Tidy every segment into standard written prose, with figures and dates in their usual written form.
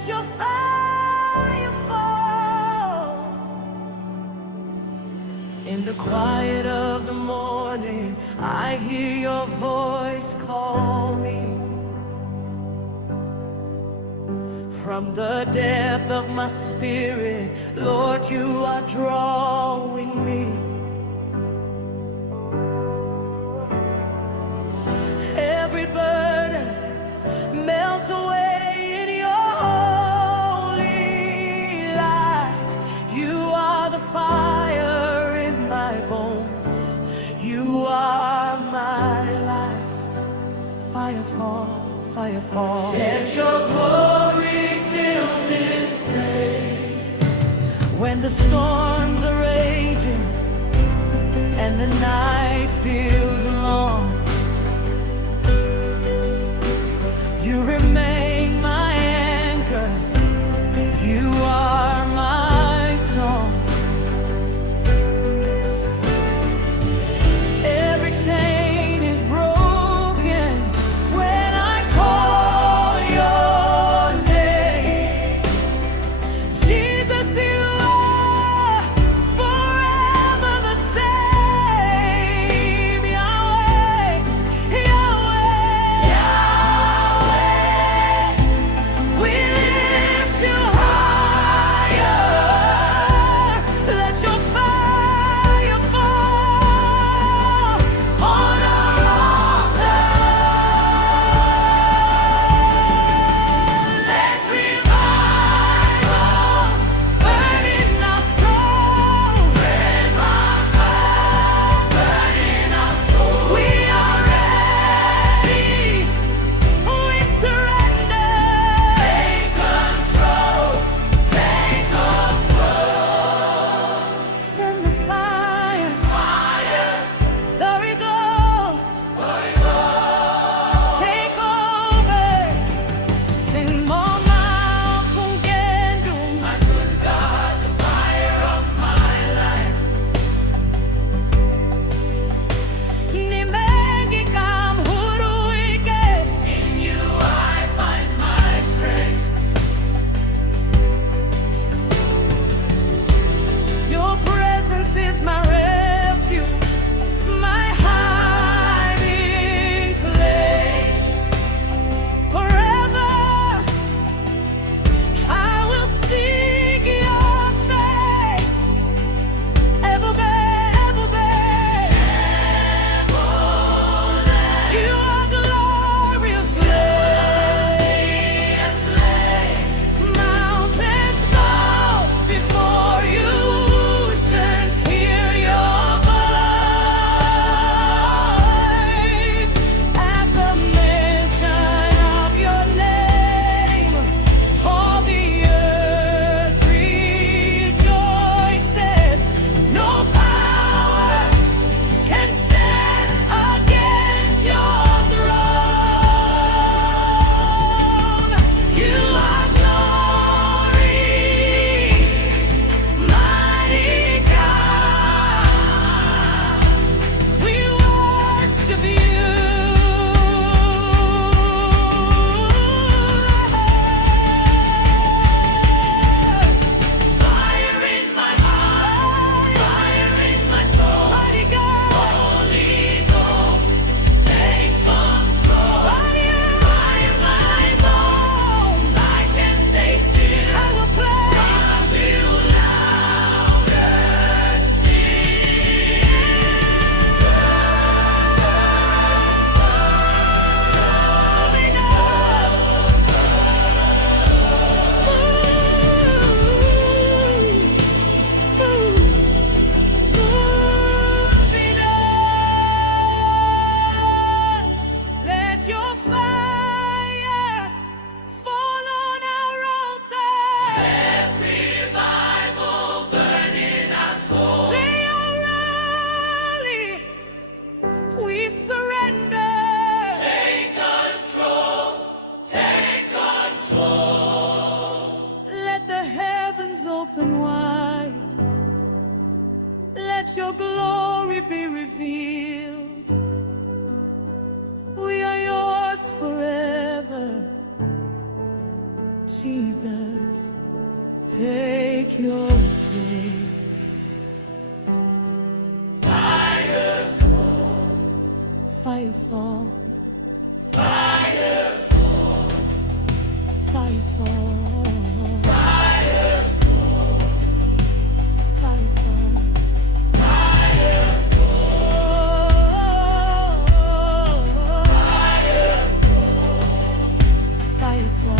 Let your fire fall. In the quiet of the morning, I hear your voice call me. From the depth of my spirit, Lord, you are drawing me. Every burden melts away in your holy light. You are the fire in my bones. You are my life. Fire fall, fire fall. Let your glory fill this place. When the storms are raging and the night feels long, you remain my anchor. You are my song. Every chain is broken when I call your name. Jesus, you are forever the same. Yahweh, Yahweh, Yahweh. We lift you higher. Let your fire fall on our altar. Let revival burn in our soul. Red by fire, burn in our soul. We are ready. We surrender. Take control. Take control. Send the fire. Fire. Holy Ghost. Holy Ghost. Take over. Sing more Mangendo. My good God, the fire of my life. Nimegi kam huruike. In you I find my strength. Your presence is my refuge, my hiding place. Forever I will seek your face. Ebube, Ebube. You are gloriously. Mountains bow before you. Oceans hear your voice. At the mention of your name, all the earth rejoices. No power can stand against your throne. You are glory, mighty God. We worship you. Fire in my heart, fire in my soul. Mighty God. Holy Ghost, take control. Fire my bones. I can't stay still. I will play. Rock you louder still. Holy Ghost. Moving us. Let your fire fall on our altar. Let revival burn in our soul. They are rally. We surrender. Take control. Take control. Let the heavens open wide. Let your glory be revealed. We are yours forever. Jesus, take your place. Fire fall, fire fall, fire fall, fire fall, fire fall, fire fall, fire fall, fire fall.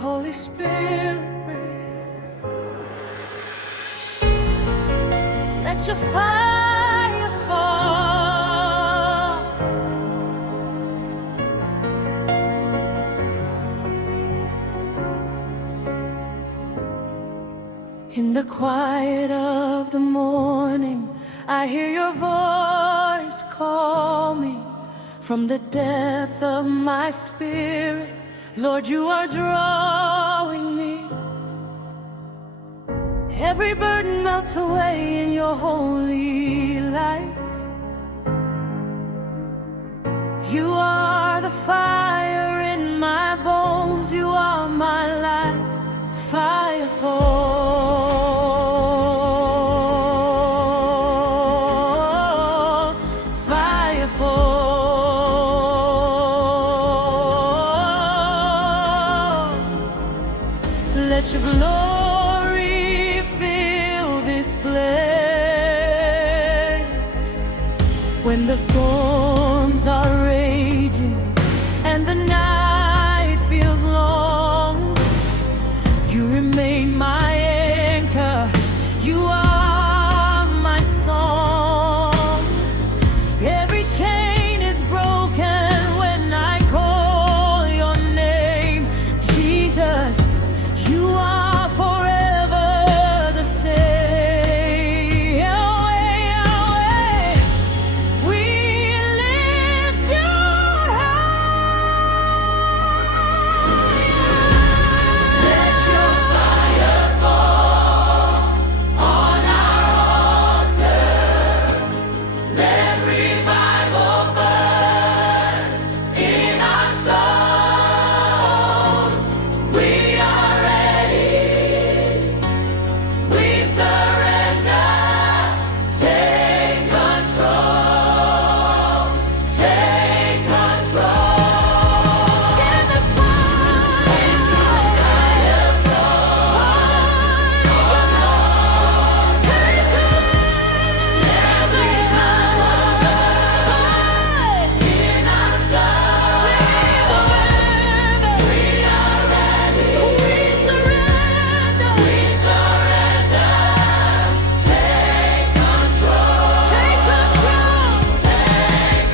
Holy Spirit, let your fire fall. In the quiet of the morning, I hear your voice call me. From the depth of my spirit, Lord, you are drawing me. Every burden melts away in your holy light. You are the fire in my bones, you are my life. Fire fall, fire fall. Let your glory fill this place. When the storms are raging and the night feels long, you remain my anchor, you are my song. Every chain is broken when I call your name. Jesus, you are forever the same. Yahweh, Yahweh, we lift you high. Let your fire fall on our altar. Let revival burn in our souls. We are ready, we surrender. Take control, take control. Send the fire, take every in our souls. We are ready, we surrender, we surrender. Take control, take control, take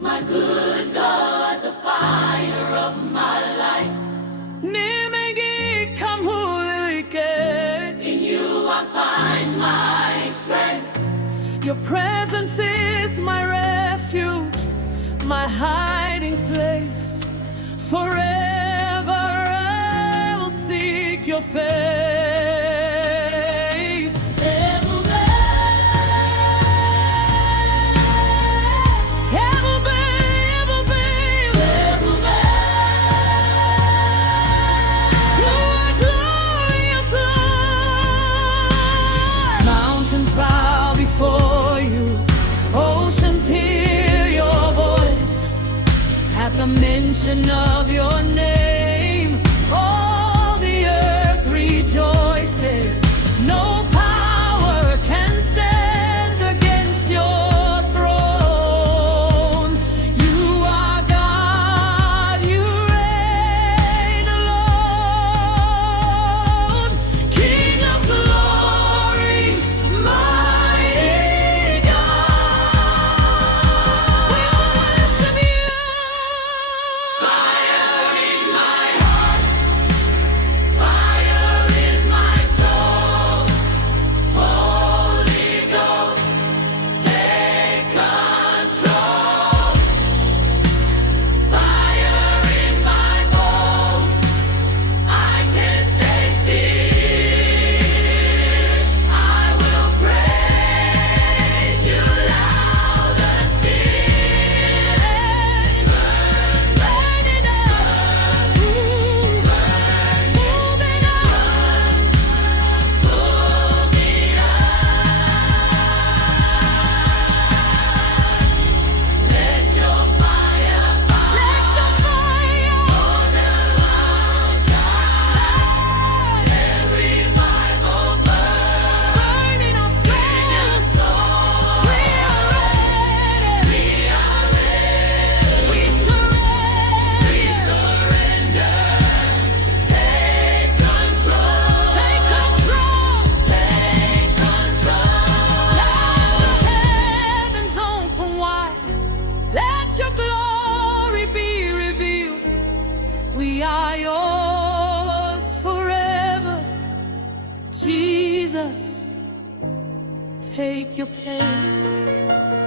my good God, the fire of my life. In you I find my strength. Your presence is my refuge, my hiding place. Forever I will seek your face. mention of your name, all the earth rejoices. No power can stand against your throne. You are God, you reign alone. King of glory, mighty God, we worship you. Fire in my heart, fire in my soul. Holy Ghost, take control. Fire in my bones, I can't stay still. I will praise you louder still. Burning up, moving up, let your fire fall. Let your fire on the mountain. Let revival burn in our souls. We are ready. We surrender. Take control. Take control. Take control. Let the heavens open wide. Let your glory be revealed. We are yours forever. Jesus, take your place.